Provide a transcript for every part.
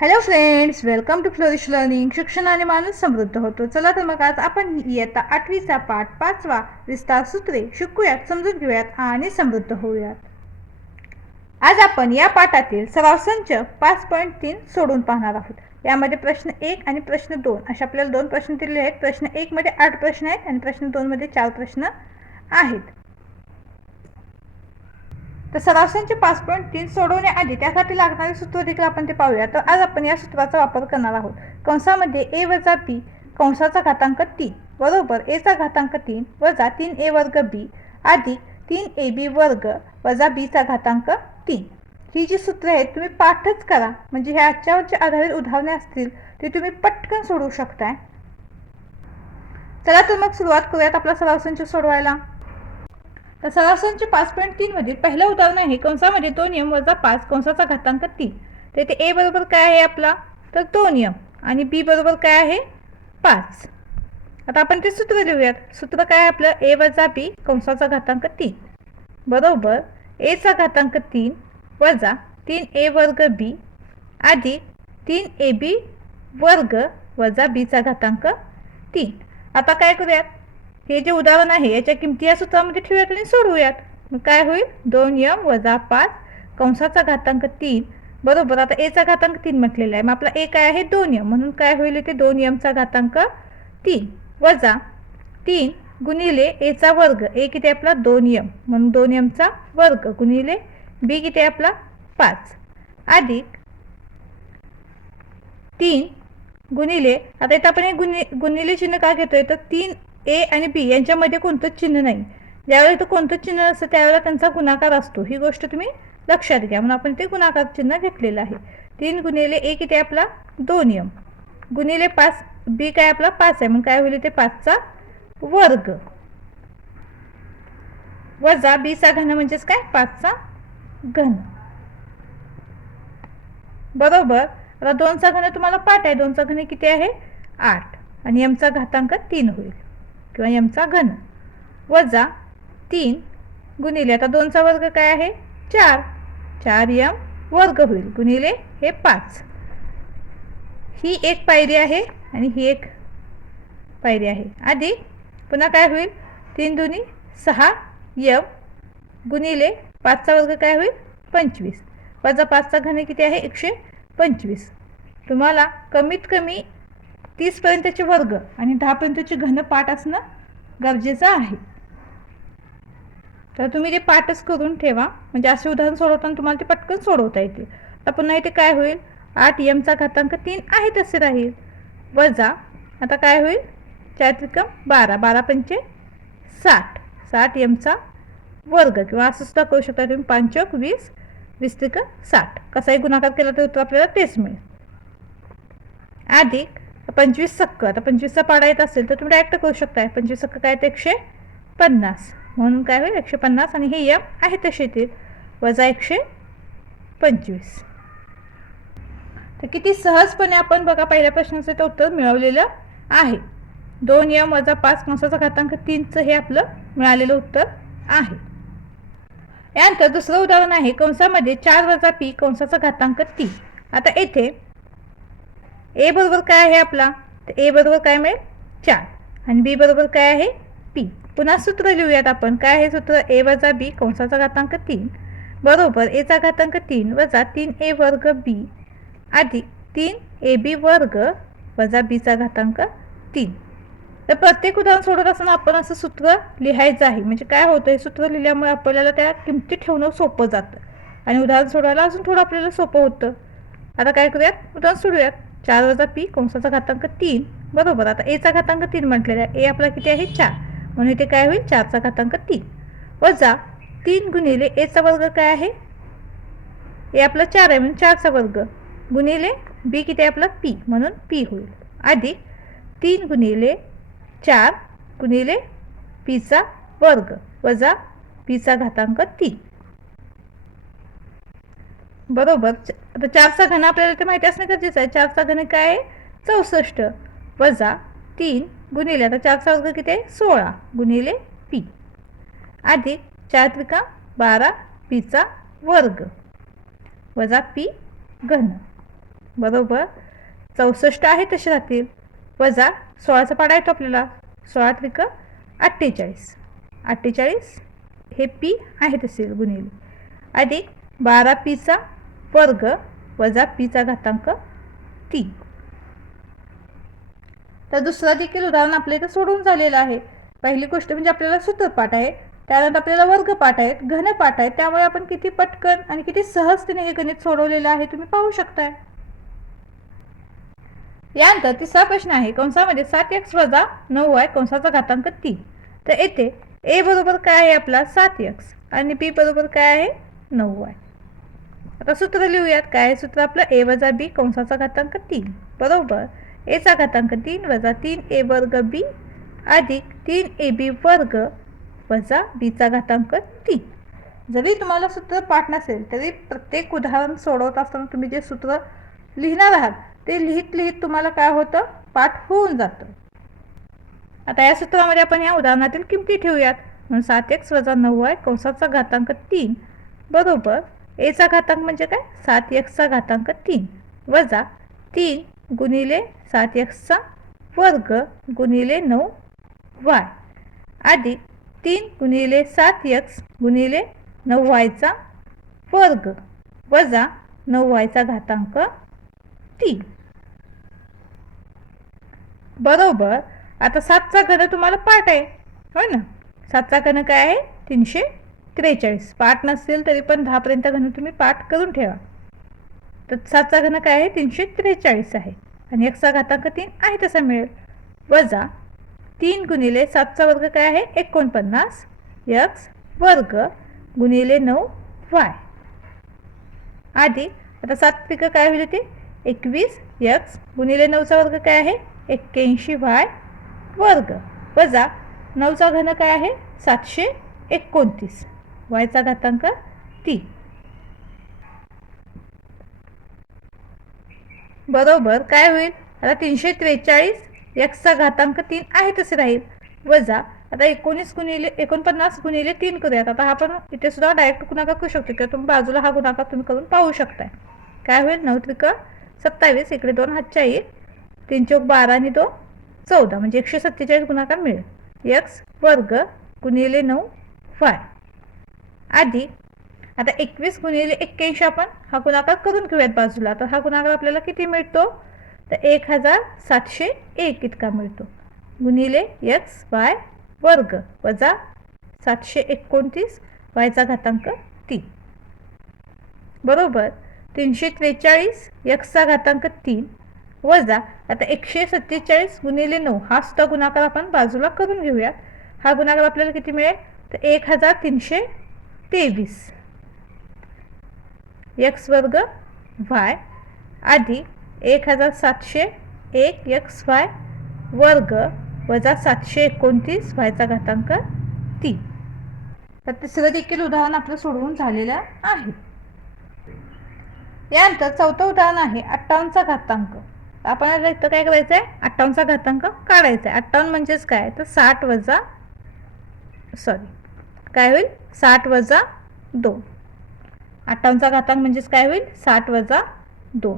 Hello friends welcome to flourish learning शिक्षणाने माणूस समृद्ध होतो. चला तर मग आज आपण इयत्ता आठवीचा पाठ पाचवा विस्तार सूत्रे शिकूयात समजून घेऊयात आणि समृद्ध होऊयात. आज आपण या पाठातील सराव संच पाच पॉईंट तीन सोडून पाहणार आहोत. यामध्ये प्रश्न एक आणि प्रश्न दोन. असे आपल्याला दोन प्रश्न दिलेले आहेत. प्रश्न एकमध्ये आठ प्रश्न आहेत आणि प्रश्न दोनमध्ये चार प्रश्न आहेत. तर सरासरीचे पाच पॉईंट तीन सोडवण्याआधी त्यासाठी लागणारे सूत्र देखील आपण ते पाहूया. तर आज आपण या सूत्राचा वापर करणार आहोत. कंसामध्ये ए वजा बी कंसाचा घातांक तीन बरोबर? एचा घातांक तीन वजा तीन ए वर्ग बी अधिक तीन ए बी वर्ग वजा बीचा घातांक तीन. ही जी सूत्रं आहेत तुम्ही पाठच करा. म्हणजे ह्या आजच्यावरच्या आधारित उदाहरणे असतील ती तुम्ही पटकन सोडवू शकताय. चला तर मग सुरुवात करूयात आपला सराव संच सोडवायला. तर पाच पॉईंट तीन मधील पहिलं उदाहरण आहे. कंसामध्ये दोन नियम वजा पाच कंसाचा घातांक तीन. तर ते ए बरोबर काय आहे आपला? तर दोन नियम. आणि बी बरोबर काय आहे? पाच. आता आपण ते सूत्र लिहूयात. सूत्र काय आहे आपलं? ए वजा बी कंसाचा घातांक तीन. बरोबर. एचा घातांक तीन वजा तीन ए वर्ग बी आधी तीन ए बी वर्ग वजा बीचा घातांक तीन. आता काय करूयात? हे जे उदाहरण आहे याच्या किमती या सूत्रामध्ये ठेवूयात आणि सोडवूयात. मग काय होईल? दोन यम वजा पाच कंसाचा घातांक तीन. बरोबर आता एचा घातांक तीन म्हटलेला आहे. मग आपला ए काय आहे? दोन यम. म्हणून काय होईल इथे? दोन यमचा घातांक तीन. वजा तीन गुणिले एचा वर्ग. ए किती आपला? दोन यम. म्हणून दोन यमचा वर्ग गुणिले बी किती आपला? पाच. अधिक तीन गुणिले आता इथं आपण हे गुणि गुणिले चिन्ह का घेतोय? तर तीन ए आणि बी यांच्यामध्ये कोणतंच चिन्ह नाही. ज्यावेळी तो कोणतं चिन्ह असतं त्यावेळेला त्यांचा गुणाकार असतो. ही गोष्ट तुम्ही लक्षात घ्या. म्हणून आपण ते गुणाकार चिन्ह घेतलेलं आहे. तीन गुणिले ए किती आपला दोन यम. गुणिले पाच बी काय आपला पाच आहे. म्हणून काय होईल ते पाचचा वर्ग. वजा बीचा घन म्हणजेच काय? पाचचा घन. बरोबर? आता दोनचा घन तुम्हाला पाठ आहे. दोनचा घन किती आहे? आठ. आणि यमचा घातांक तीन होईल. किंवा यमचा घन. वजा तीन गुणिले आता दोनचा वर्ग काय आहे? चार. चार यम वर्ग होईल. गुणिले हे पाच. ही एक पायरी आहे आणि ही एक पायरी आहे. आधी पुन्हा काय होईल? तीन दुनी सहा यम गुणिले पाचचा वर्ग काय होईल? पंचवीस. वजा पाचचा घन किती आहे? एकशे पंचवीस. तुम्हाला कमीत कमी तीसपर्यंतचे वर्ग आणि दहापर्यंतचे घन पाठ असणं गरजेचं आहे. तर तुम्ही ते पाठच करून ठेवा. म्हणजे असे उदाहरण सोडवताना तुम्हाला ते पटकन सोडवता येते तर पुन्हा इथे काय होईल? आठ यमचा घातांक तीन आहे तसे राहील. वजा आता काय होईल? चार त्रिकम बारा बारा पंचे साठ. साठ यमचा वर्ग किंवा असं सुद्धा करू शकता तुम्ही. पांचक वीस वीस त्रिक साठ. कसाही गुणाकार केला तर उत्तर आपल्याला तेच मिळेल. अधिक पंचवीस सक्क आता पंचवीसचा पाडा येत असेल तर तुम्ही डायरेक्ट करू शकताय. पंचवीस सक्क काय ते एकशे पन्नास. म्हणून काय होईल? एकशे पन्नास आणि हे यम आहे तसे येतील वजा एकशे पंचवीस. तर किती सहजपणे आपण बघा पहिल्या प्रश्नाचं ते उत्तर मिळवलेलं आहे. दोन यम वजा पाच कंसाचा घातांक तीनचं हे आपलं मिळालेलं उत्तर आहे. यानंतर दुसरं उदाहरण आहे कंसामध्ये चार वजा पी कंसाचा घातांक तीन. आता येथे ए बरोबर काय आहे आपला? तर ए बरोबर काय मिळेल? चार. आणि बी बरोबर काय आहे? पी. पुन्हा सूत्र लिहूयात आपण. काय आहे सूत्र? ए वजा बी कंसाचा घातांक तीन. बरोबर एचा घातांक तीन वजा तीन ए वर्ग बी. अधिक तीन ए बी वर्ग वजा बीचा घातांक तीन. तर प्रत्येक उदाहरण सोडत असताना आपण असं सूत्र लिहायचं आहे. म्हणजे काय होतं? हे सूत्र लिहिल्यामुळे आपल्याला त्या किमती ठेवणं सोपं जातं. आणि उदाहरण सोडवायला अजून थोडं आपल्याला सोपं होतं. आता काय करूयात? उदाहरण सोडूयात. चार वजा पी कंसाचा घातांक तीन. बरोबर आता एचा घातांक तीन म्हटलेला आहे. ए आपला किती आहे? चार. म्हणून इथे काय होईल? चारचा घातांक तीन. वजा तीन गुणिले एचा वर्ग काय आहे? ए आपला चार आहे म्हणून चारचा वर्ग. गुणिले बी किती आहे आपला? पी म्हणून पी होईल. अधिक तीन गुणिले चार गुणिले पीचा वर्ग. वजा पीचा घातांक तीन. बरोबर. आता चारचा घन आपल्याला ते माहिती असणं गरजेचं आहे. चारचा घन काय आहे? चौसष्ट वजा तीन गुणिले आता चारचा वर्ग किती आहे? सोळा गुणिले पी अधिक चार त्रिका बारा पीचा वर्ग वजा पी घन. बरोबर. चौसष्ट आहे तसे राहतील. वजा सोळाचा पाडा येतो आपल्याला. सोळा त्रिक अठ्ठेचाळीस. अठ्ठेचाळीस हे पी आहे असेल गुणिले. अधिक बारा पीचा वर्ग वजा पीचा घातांक तीन. तर दुसरं देखील उदाहरण आपल्या इथं सोडून झालेलं आहे. पहिली गोष्ट म्हणजे आपल्याला सूत्रपाठ आहे. त्यानंतर आपल्याला वर्गपाठ आहेत घनपाठ आहेत. त्यामुळे आपण किती पटकन आणि किती सहजतेने हे गणित सोडवलेलं आहे तुम्ही पाहू शकताय. यानंतर तिसरा प्रश्न आहे कंसामध्ये सात एक्स वजा नऊ आहे कंसाचा घातांक तीन. तर येथे ए बरोबर काय आहे आपला? सात एक्स. आणि बी बरोबर काय आहे? नऊ आहे आता सूत्र लिहूयात. काय सूत्र? आपलं ए वजा बी कंसाचा घातांक तीन. बरोबर? एचा घातांक तीन वजा तीन ए वर्ग बी अधिक तीन ए बी वर्ग वजा बीचा घातांक तीन. जरी तुम्हाला सूत्र पाठ नसेल तरी प्रत्येक उदाहरण सोडवत असताना तुम्ही जे सूत्र लिहिणार आहात ते लिहित लिहित तुम्हाला काय होतं? पाठ होऊन जातं. आता या सूत्रामध्ये आपण या उदाहरणातील किमती ठेवूयात. म्हणून सात एक्स वजा नऊ आहे कंसाचा घातांक तीन. बरोबर? एचा घातांक म्हणजे काय? सात एक्सचा घातांक तीन. वजा तीन गुणिले सात एक्सचा वर्ग गुणिले नऊ वाय. अधिक तीन गुणिले सात एक्स गुणिले नऊ वायचा वर्ग वजा नऊ वायचा घातांक तीन. बरोबर. आता सातचा घन तुम्हाला पाठ आहे. हो ना? सातचा घन काय आहे? तीनशे त्रेचाळीस. पाठ नसेल तरी पण दहापर्यंत घन तुम्ही पाठ करून ठेवा. तर सातचा घन काय आहे? तीनशे त्रेचाळीस आहे. आणि एकचा घातांक तीन आहे तसा मिळेल. वजा तीन गुणिले सातचा वर्ग काय आहे? एकोणपन्नास. यक्स वर्ग गुणिले नऊ वाय. आधी आता सात पिकं काय होईल ते? एकवीस. यक्स गुणिले नऊचा वर्ग काय आहे? एक्क्याऐंशी वाय वर्ग. वजा नऊचा घन काय आहे? सातशे एकोणतीस. वायचा घातांक तीन बरोबर काय होईल? आता तीनशे त्रेचाळीस एक्सचा घातांक तीन आहे तसे राहील. वजा आता एकोणीस गुणिले एकोणपन्नास गुणिले तीन करूयात. आता आपण इथे सुद्धा डायरेक्ट गुणाकार करू शकतो. किंवा तुम्ही बाजूला हा गुणाकार तुम्ही करून पाहू शकताय. काय होईल? नऊ त्रिक सत्तावीस इकडे दोन हातच्या येईल तीन चौक बारा आणि दोन चौदा. म्हणजे एकशे सत्तेचाळीस गुणाकार मिळेल. एक्स वर्ग गुणिले नऊ फाय. आधी. आता एकवीस गुणिले एक्क्याऐंशी आपण हा गुणाकार करून घेऊयात बाजूला. तर हा गुणाकार आपल्याला किती मिळतो? तर एक हजार सातशे एक इतका मिळतो. गुणिले एक्स वाय वर्ग वजा सातशे एकोणतीस वायचा घातांक तीन. बरोबर? तीनशे त्रेचाळीस एक्सचा घातांक तीन वजा आता एकशे सत्तेचाळीस गुणिले नऊ. हा सुद्धा गुणाकार आपण बाजूला करून घेऊया हा गुणाकार आपल्याला किती मिळेल? तर एक हजार तीनशे तेवीस. एक्स वर्ग वाय आधी एक हजार सातशे एक एक्स वाय वर्ग वजा सातशे एकोणतीस व्हायचा घातांक तीन. तर तिसरं देखील उदाहरण आपलं सोडवून झालेलं आहे. यानंतर चौथं उदाहरण आहे अठ्ठावन्नचा घातांक. आपल्याला इथं काय करायचं आहे अठ्ठावन्नचा घातांक काढायचा आहे अठ्ठावन्न म्हणजेच काय? तर साठ वजा सॉरी काय होईल? साठ वजा दोन. अठ्ठावन्नचा घातांक म्हणजेच काय होईल? साठ वजा दोन.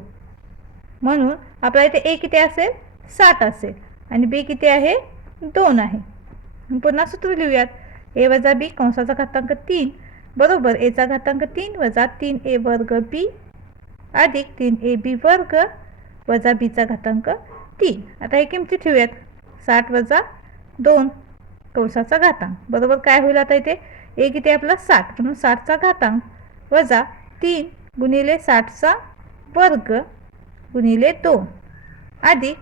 म्हणून आपल्या इथे ए किती असेल? साठ असेल. आणि बी किती आहे? दोन आहे. पुन्हा सूत्र लिहूयात. ए वजा बी कंसाचा घातांक तीन. बरोबर एचा घातांक तीन वजा तीन ए वर्ग बी अधिक तीन ए बी वर्ग वजा बीचा घातांक तीन. आता हे किमती ठेवूयात. साठ वजा दोन. कंसाचा घातांक. बरोबर काय होईल आता इथे? एक इथे आपला साठ म्हणून साठचा घातांक वजा तीन गुणिले साठचा वर्ग गुणिले दोन. आधी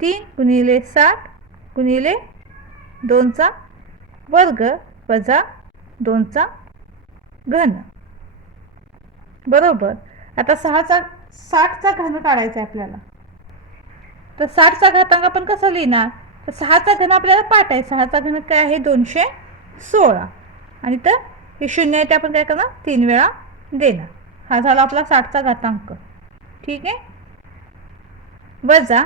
तीन गुणिले साठ गुणिले दोनचा वर्ग वजा दोनचा घन. बरोबर. आता सहाचा साठचा घन काढायचा आहे आपल्याला. तर साठचा घातांक आपण कसं लिहिणार? तर सहाचा घन आपल्याला पाठ आहे. सहाचा घन काय आहे? दोनशे सोळा. आणि तर हे शून्य आहे ते आपण काय करणार? तीन वेळा देणार. हा झाला आपला साठचा घातांक. ठीक आहे? वजा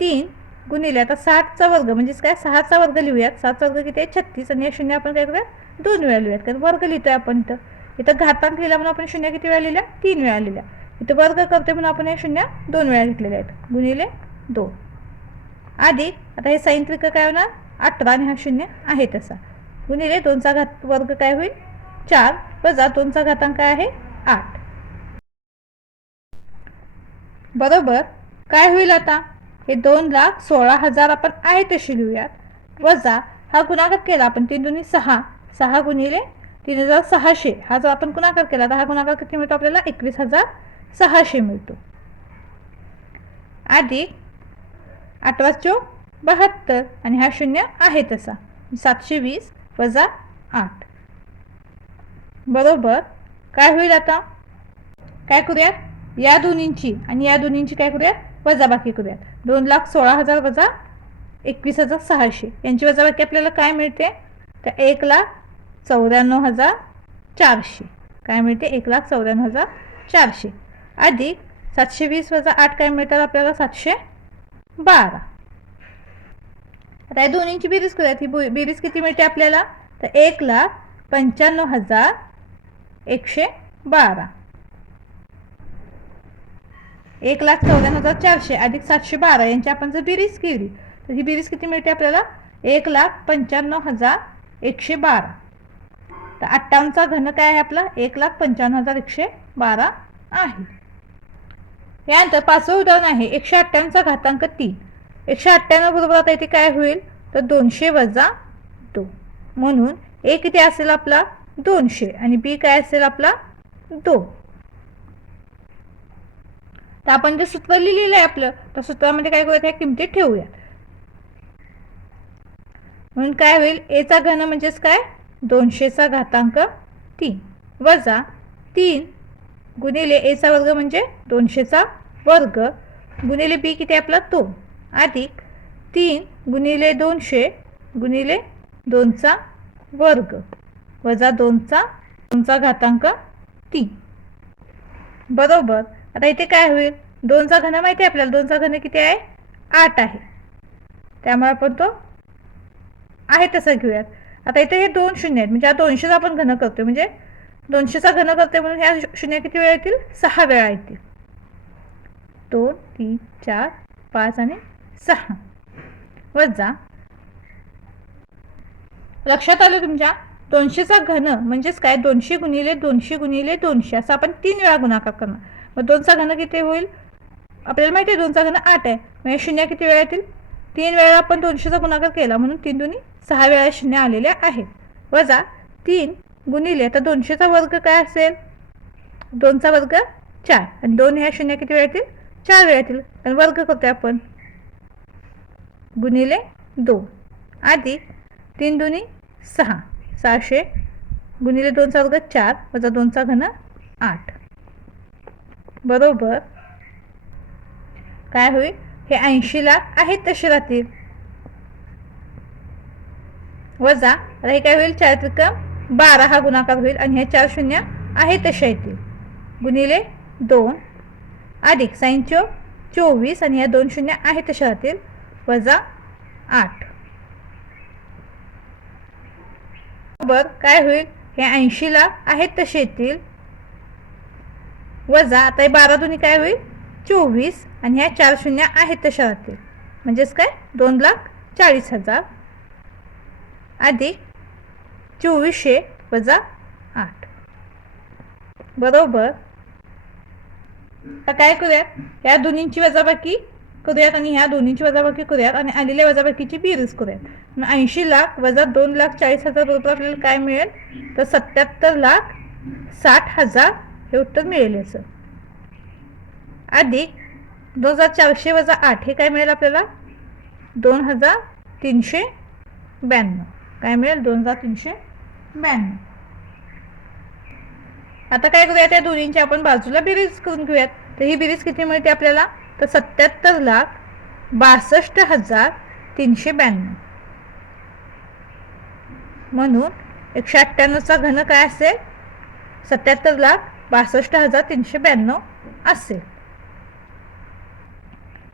तीन गुणिले आता साठचा वर्ग. म्हणजेच काय? सहाचा वर्ग लिहूयात. सातचा वर्ग किती आहे? छत्तीस. आणि या शून्य आपण काय करूया दोन वेळा लिहूयात. कारण वर्ग लिहितोय आपण इथं. इथं घातांक लिहिला म्हणून आपण शून्य किती वेळा लिहिल्या? तीन वेळा लिहिल्या. इथं वर्ग करते म्हणून आपण हे शून्य दोन वेळा घेतलेले आहेत. गुणिले दोन. अधिक आता हे सायंत्रिक काय होणार? अठरा आणि हा शून्य आहे तसा. गुणिले दोनचा घात वर्ग काय होईल? चार वजा दोनचा घातांक काय आहे? आठ. बरोबर? काय होईल आता? हे दोन लाख सोळा हजार आपण आहे तशी लिहूयात. वजा हा गुणाकार केला आपण तीन दोन्ही सहा. सहा गुणिले तीन हजार सहाशे. हा जर आपण गुणाकार केला तर हा गुणाकार किती मिळतो आपल्याला? एकवीस हजार सहाशे मिळतो. अधिक अठरा चौक बहात्तर आणि हा शून्य आहे तसा. सातशे वीस वजा आठ. बरोबर? काय होईल आता? काय करूयात? या दोन्हींची आणि या दोन्हींची काय करूयात? वजाबाकी करूयात. दोन लाख सोळा हजार वजा एकवीस हजार सहाशे. यांची वजाबाकी आपल्याला काय मिळते? तर एक लाख चौऱ्याण्णव हजार चारशे. काय मिळते? एक लाख चौऱ्याण्णव हजार चारशे. अधिक सातशे वीस वजा आठ काय मिळतात आपल्याला? सातशे बारा. आता या दोन्हींची बेरीज करूयात ही बेरीज किती मिळते आपल्याला? तर एक लाख पंच्याण्णव हजार एकशे बारा. एक लाख चौऱ्याण्णव हजार चारशे अधिक सातशे बारा यांची आपण जर बेरीज केली तर ही बेरीज किती मिळते आपल्याला? एक लाख पंच्याण्णव हजार एकशे बारा. तर अठ्ठावन्नचा घन काय आहे आपला? एक लाख पंच्याण्णव हजार एकशे बारा आहे. यानंतर पाचवं उदाहरण आहे. एकशे अठ्ठ्याण्णवचा घातांक तीन. एकशे अठ्ठ्याण्णव बरोबर आता इथे काय होईल? तर दोनशे वजा दोन. म्हणून ए किती असेल आपला? दोनशे. आणि बी काय असेल आपला? दोन. तर आपण जे सूत्र लिहिलेलं आहे आपलं त्या सूत्रामध्ये काय करूया त्या किमती ठेवूयात. म्हणून काय होईल? एचा घन म्हणजेच काय? दोनशेचा घातांक तीन. वजा तीन गुणिले एचा वर्ग म्हणजे दोनशेचा वर्ग. गुणिले बी किती आपला? दोन अधिक तीन गुणिले दोनशे गुणिले दोनचा वर्ग. वजा दोनचा दोनचा घातांक तीन. बरोबर. आता इथे काय होईल? दोनचा घन माहिती आहे आपल्याला? दोनचा घन किती आहे? आठ आहे. त्यामुळे आपण तो आहे तसं घेऊयात. आता इथे हे दोन शून्य आहेत. म्हणजे हा दोनशेचा आपण घन करतोय. म्हणजे दोनशेचा घन करते म्हणून ह्या शून्य किती वेळा येतील? सहा वेळा येतील. दोन तीन चार पाच आणि सहा. वजा लक्षात आलं तुमच्या? दोनशेचा घन म्हणजेच काय? दोनशे गुणिले दोनशे गुणिले दोनशे. असं आपण तीन वेळा गुणाकार करणार. मग दोनचा घन किती होईल? आपल्याला माहिती आहे दोनचा घन आठ आहे. म्हणजे शून्य किती वेळा येतील? तीन वेळा आपण दोनशेचा गुणाकार केला म्हणून तीन दोन्ही सहा वेळा शून्य आलेले आहेत. वजा तीन गुणिले आता दोनशेचा वर्ग काय असेल? दोनचा वर्ग चार. आणि दोन ह्या शून्य किती वेळा येतील चार वेळा येतील आणि वर्ग करतोय आपण. गुणिले दोन. आधी तीन दोन्ही सहा. सहाशे. गुणिले दोनचा वर्ग चार. वजा दोनचा घन आठ. बरोबर? काय होईल? हे ऐंशी लाख आहेत तसे राहतील. वजा. आता हे काय होईल? चार त्रिकम बारा हा गुणाकार होईल आणि हे चार शून्य आहे तशा येतील गुणिले दोन अधिक साईन चो चोवीस आणि ह्या दोन शून्य आहे तशा राहतील. वजा आठ. बरोबर काय होईल? हे ऐंशी लाख आहेत तसे येतील. वजा आता हे बारा दोन्ही काय होईल? चोवीस आणि ह्या चार शून्य आहेत तशा राहतील. म्हणजेच काय? दोन लाख चाळीस हजार. अधिक चोवीसशे वजा आठ. बरोबर? आता काय करूयात? या दोन्हींची वजाबाकी करूयात आणि ह्या दोन्हींची वजाबाकी करूयात आणि आलेल्या वजाबाकीची बेरीज करूयात. ऐंशी लाख वजा दोन लाख चाळीस हजार रुपये आपल्याला काय मिळेल? तर सत्याहत्तर लाख साठ हजार हे उत्तर मिळेल याचं. अधिक दोन हजार चारशे वजा आठ हे काय मिळेल आपल्याला? दोन हजार तीनशे ब्याण्णव. काय मिळेल? दोन हजार तीनशे ब्याण्णव आता काय करूया त्या दोन्हींची आपण बाजूला बेरीज करून घेऊयात. तर ही बेरीज किती मिळते आपल्याला? तर सत्याहत्तर लाख बासष्ट हजार तीनशे ब्याण्णव. म्हणून एकशे अठ्ठ्याण्णवचा घन काय असेल? सत्याहत्तर लाख बासष्ट हजार तीनशे ब्याण्णव असेल.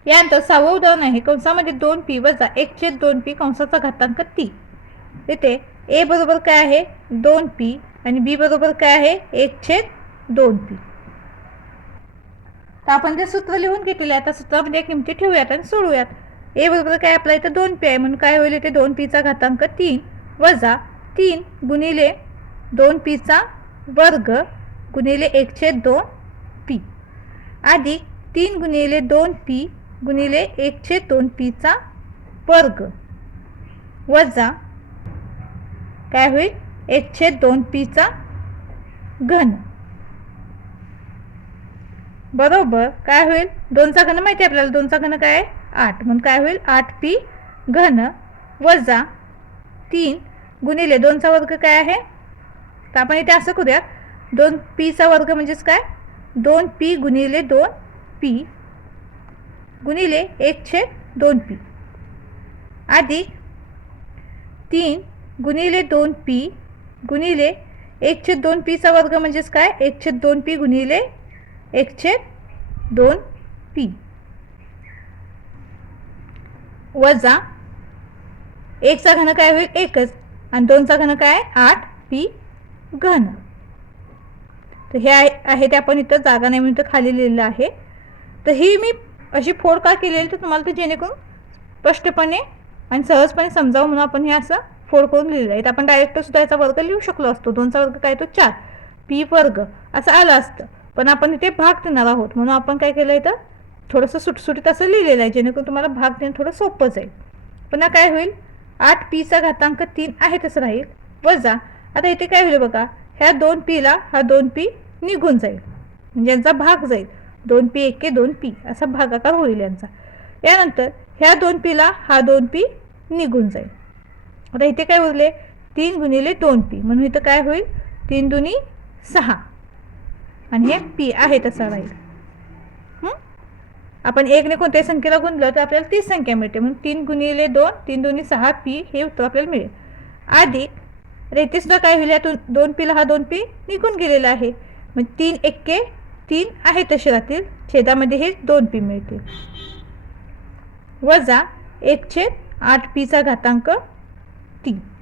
यानंतर सहावं उदाहरण आहे. कंसामध्ये दोन पी वजा एक छेद दोन पी कंसाचा घातांक तीन. इथे ए बरोबर काय आहे? दोन पी. आणि बी बरोबर काय आहे? एक छेद दोन पी. तर आपण जे सूत्र लिहून घेतलेलं आहे आता सूत्रामध्ये किमती ठेवूयात आणि सोडूयात. ए बरोबर काय? आपला इथं दोन पी आहे. म्हणून काय होईल? इथे दोन पीचा घातांक तीन वजा तीन गुणिले दोन पीचा वर्ग गुणिले एकशे दोन पी. अधिक तीन गुणिले दोन पी गुणिले एकशे दोन पीचा वर्ग वजा काय होईल? एकशे दोन पीचा घन. बरोबर. काय होईल? दोनचा घन माहिती आहे आपल्याला? दोनचा घन काय आहे? आठ. म्हणून काय होईल? आठ पी घन वजा तीन गुणिले दोनचा वर्ग काय आहे? तर आपण इथे असं करूया दोन पीचा वर्ग म्हणजेच काय? दोन पी गुणिले दोन पी गुणिले छे दोन पी. अधिक तीन गुणिले दोन पी गुणिले एकशे दोन पीचा वर्ग म्हणजेच काय? एकशे दोन पी गुणिले एकशे दोन पी. वजा एकचा घन काय होईल? एकच. आणि दोनचा घन काय? आठ पी घन. तर हे आहे ते आपण इथं जागा नाही म्हणून इथं खाली लिहिलेलं आहे. तर ही मी अशी फोड का केलेली तर तुम्हाला तर जेणेकरून स्पष्टपणे आणि सहजपणे समजावं म्हणून आपण हे असं फोड करून लिहिलं आहे तर आपण डायरेक्ट सुद्धा याचा वर्ग लिहू शकलो असतो. दोनचा वर्ग काय? तो चार. पी वर्ग. असं आलं असतं. पण आपण इथे भाग देणार आहोत. म्हणून आपण काय केलं इथं? थोडंसं सुटसुटीत असं लिहिलेलं आहे जेणेकरून तुम्हाला भाग देणं थोडं सोपं जाईल. पुन्हा काय होईल? आठ पीचा घातांक तीन आहे तसं राहील वजा आता इथे काय होईल बघा? ह्या दोन पीला हा दोन पी निघून जाईल. म्हणजे यांचा भाग जाईल. दोन पी एके दोन पी असा भागाकार होईल यांचा. यानंतर ह्या दोन पीला हा दोन पी निघून जाईल. आता इथे काय उरले तीन गुणिले दोन पी. म्हणून इथं काय होईल? तीन दुनी सहा. आणि हे पी आहे तसा राहील आपण एकने कोणत्याही संख्येला गुणलं तर आपल्याला तीस संख्या मिळते. म्हणून तीन गुणिले दोन तीन दोन्ही सहा पी हे उत्तर आपल्याला मिळेल. अधिक आता इथे सुद्धा काय होईल? यातून दोन पीला हा दोन पी निघून गेलेला आहे. मग तीन एक्के तीन आहे तसे राहतील. छेदामध्ये हे दोन पी मिळतील. वजा एक छेद आठ पीचा घातांक होती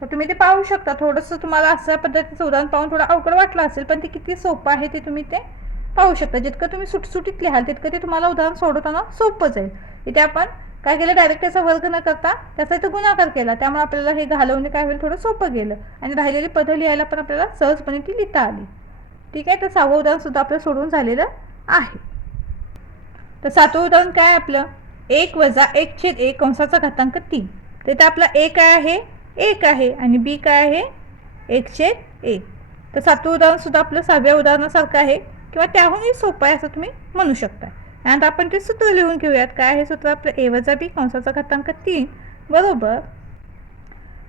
तर तुम्ही ते पाहू शकता. थोडंसं तुम्हाला अशा पद्धतीचं उदाहरण पाहून थोडं अवघड वाटलं असेल पण ते किती सोपं आहे ते तुम्ही ते पाहू शकता. जितकं तुम्ही सुटसुटीत लिहाल तितकं ते तुम्हाला उदाहरण सोडवताना सोपं जाईल. इथे आपण काय केलं? डायरेक्ट त्याचा वर्ग न करता त्याचा इथं गुणाकार केला. त्यामुळे आपल्याला हे घालवणे काय होईल? थोडं सोपं गेलं. आणि राहिलेली पदं लिहायला पण आपल्याला सहजपणे ती लिहिता आली. ठीक आहे? तर सहावं उदाहरण सुद्धा आपलं सोडून झालेलं आहे. तर सातवं उदाहरण काय आपलं? एक वजा एक छेद एक कंसाचा घातांक तीन. तर इथं आपला ए काय आहे? एक आहे? आणि बी काय आहे? एक एक तर सातवं उदाहरणसुद्धा आपलं सहाव्या उदाहरणासारखं आहे. किंवा त्याहूनही सोपं आहे असं तुम्ही म्हणू शकता त्यानंतर आपण ते सूत्र लिहून घेऊयात. काय आहे सूत्र आपलं ए वजा बी कंसाचा घातांक तीन बरोबर?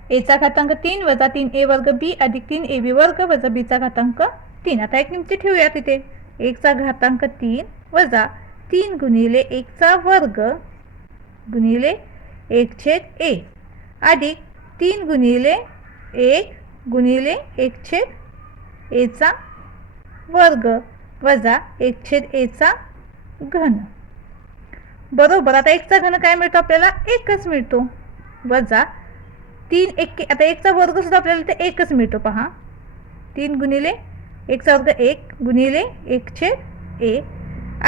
एचा घातांक तीन वजा तीन ए वर्ग बी अधिक तीन ए बी वर्ग वजा बीचा घातांक तीन. आता एक निमती ठेवूया तिथे एकचा घातांक तीन वजा तीन गुणिले एकचा वर्ग गुणिले एक छेद ए. अधिक तीन गुणिले एक गुणिले एक छेद एचा वर्ग वजा एक छेद एचा घन. बरोबर आता एकचा घन काय मिळतो आपल्याला? एकच मिळतो. वजा तीन एक आता एकचा वर्गसुद्धा आपल्याला ते एकच मिळतो पहा. तीन गुणिले एकचा वर्ग एक गुणिले एक छेद ए.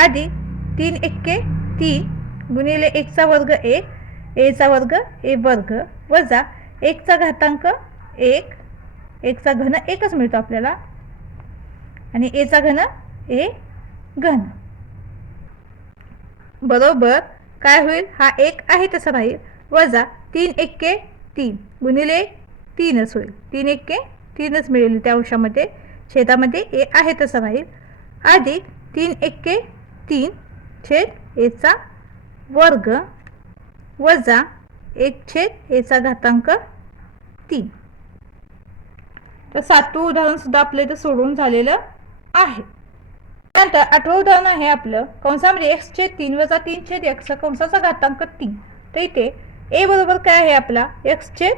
अधिक तीन एक्के तीन गुणिले एकचा वर्ग एक एचा वर्ग ए वर्ग वजा एकचा घातांक एक. एकचा घन एकच मिळतो आपल्याला. आणि एचा घन ए घन. बरोबर? काय होईल? हा एक आहे तसा राहील. वजा तीन एक्के तीन गुणिले तीनच होईल. तीन एक्के तीनच मिळेल त्या अंशामध्ये. छेदामध्ये ए आहे तसं राहील. अधिक तीन एक्के तीन छेद एचा वर्ग. वजा एक छेद एचा घातांक तीन. तर सातवं उदाहरण सुद्धा आपलं इथं सोडून झालेलं आहे. नंतर आठवं उदाहरण आहे आपलं कंसामध्ये एक्स छेद तीन वजा तीन छेद एक्स कंसाचा घातांक तीन. तर इथे ए बरोबर काय आहे आपला? एक्स छेद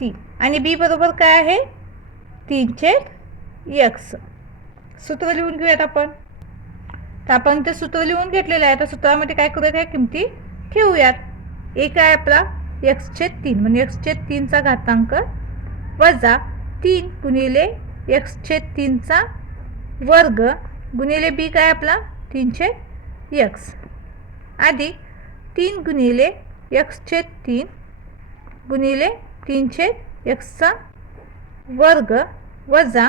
तीन. आणि बी बरोबर काय आहे? तीन छेद एक्स सूत्र लिहून घेऊयात आपण. तर आपण ते सूत्र लिहून घेतलेलं आहे. तर सूत्रामध्ये काय करूयात? ह्या किमती ठेवूयात. एक आहे आपला एक्स छेद तीन म्हणजे एक्स छेद तीनचा घातांक वजा तीन गुणिले एक्स छेद तीनचा वर्ग गुणिले बी काय आपला? तीनशे यक्स आधी तीन गुणिले यक्सचे तीन गुणिले तीनशे यक्सचा वर्ग वजा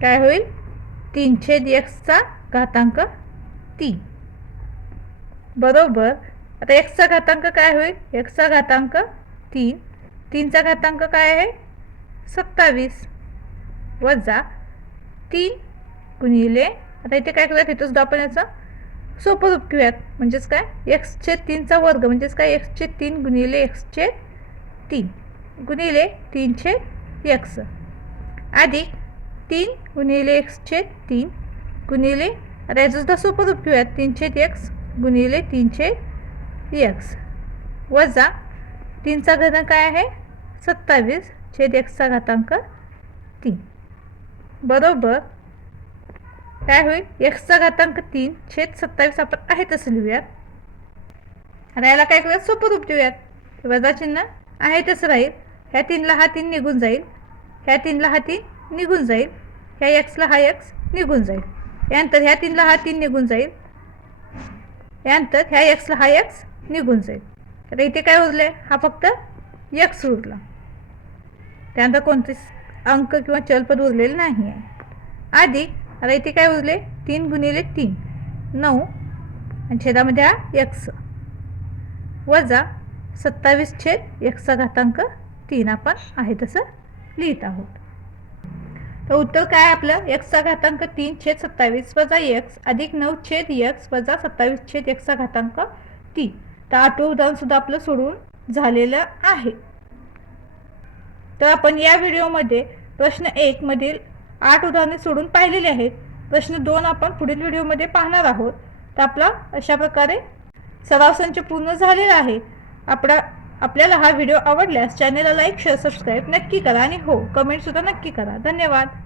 काय होईल? तीनशे यक्सचा घातांक तीन. बरोबर? आता एक्सचा घातांक काय होईल? एक्सचा घातांक तीन. तीनचा घातांक काय आहे? सत्तावीस. वजा तीन गुणिले आता इथे काय करूयात इथंच सुद्धा आपण याचं सोपं रूप घेऊयात. म्हणजेच काय? एक्सचे तीनचा वर्ग. म्हणजेच काय? एक्सचे तीन गुणिले एक्सचे तीन. गुणिले तीनशे एक्स अधिक तीन गुणिले एक्सचे तीन गुणिले आता याचं सुद्धा सोपं रूप घेऊयात. तीनशे एक्स गुणिले तीनशे एक्स वजा तीनचा घन काय आहे? सत्तावीस छेद एक्सचा घातांक तीन. बरोबर? काय होईल? एक्सचा घातांक तीन छेद सत्तावीस आपण आहे तसं लिहूयात. आणि याला काय करूयात? सोपं रूप देऊयात. वजा चिन्ह आहे तसं राहील. ह्या तीनला हा तीन निघून जाईल. ह्या तीनला हा तीन निघून जाईल. ह्या एक्सला हा एक्स निघून जाईल. यानंतर ह्या तीनला हा तीन निघून जाईल. यानंतर ह्या एक्सला हा एक्स निघून जाईल. आता इथे काय उरले हा फक्त एक्स उरला. त्यानंतर कोणतेच अंक किंवा चलपद उरलेलं नाही आहे. अधिक आता इथे काय उरले तीन गुणिले तीन. नऊ. आणि छेदामध्ये हा एक्स वजा सत्तावीस छेद एक्सचा घातांक तीन. आपण आहे तसं लिहित आहोत. तर उत्तर काय आपलं? एक्सचा घातांक तीन छेद सत्तावीस वजा एक्स अधिक नऊ छेद एक्स वजा सत्तावीस छेद एक्सचा घातांक तीन. तर आठवं उदाहरण सुद्धा आपलं सोडून झालेलं आहे. तर आपण या व्हिडिओमध्ये प्रश्न एक मधील आठ उदाहरणे सोडून पाहिलेली आहेत. प्रश्न दोन आपण पुढील व्हिडिओमध्ये पाहणार आहोत. तर आपला अशा प्रकारे सराव संच पूर्ण झालेला आहे. आपला आपल्याला हा व्हिडिओ आवडल्यास चॅनेलला लाईक शेअर सबस्क्राईब नक्की करा आणि हो कमेंटसुद्धा नक्की करा. धन्यवाद.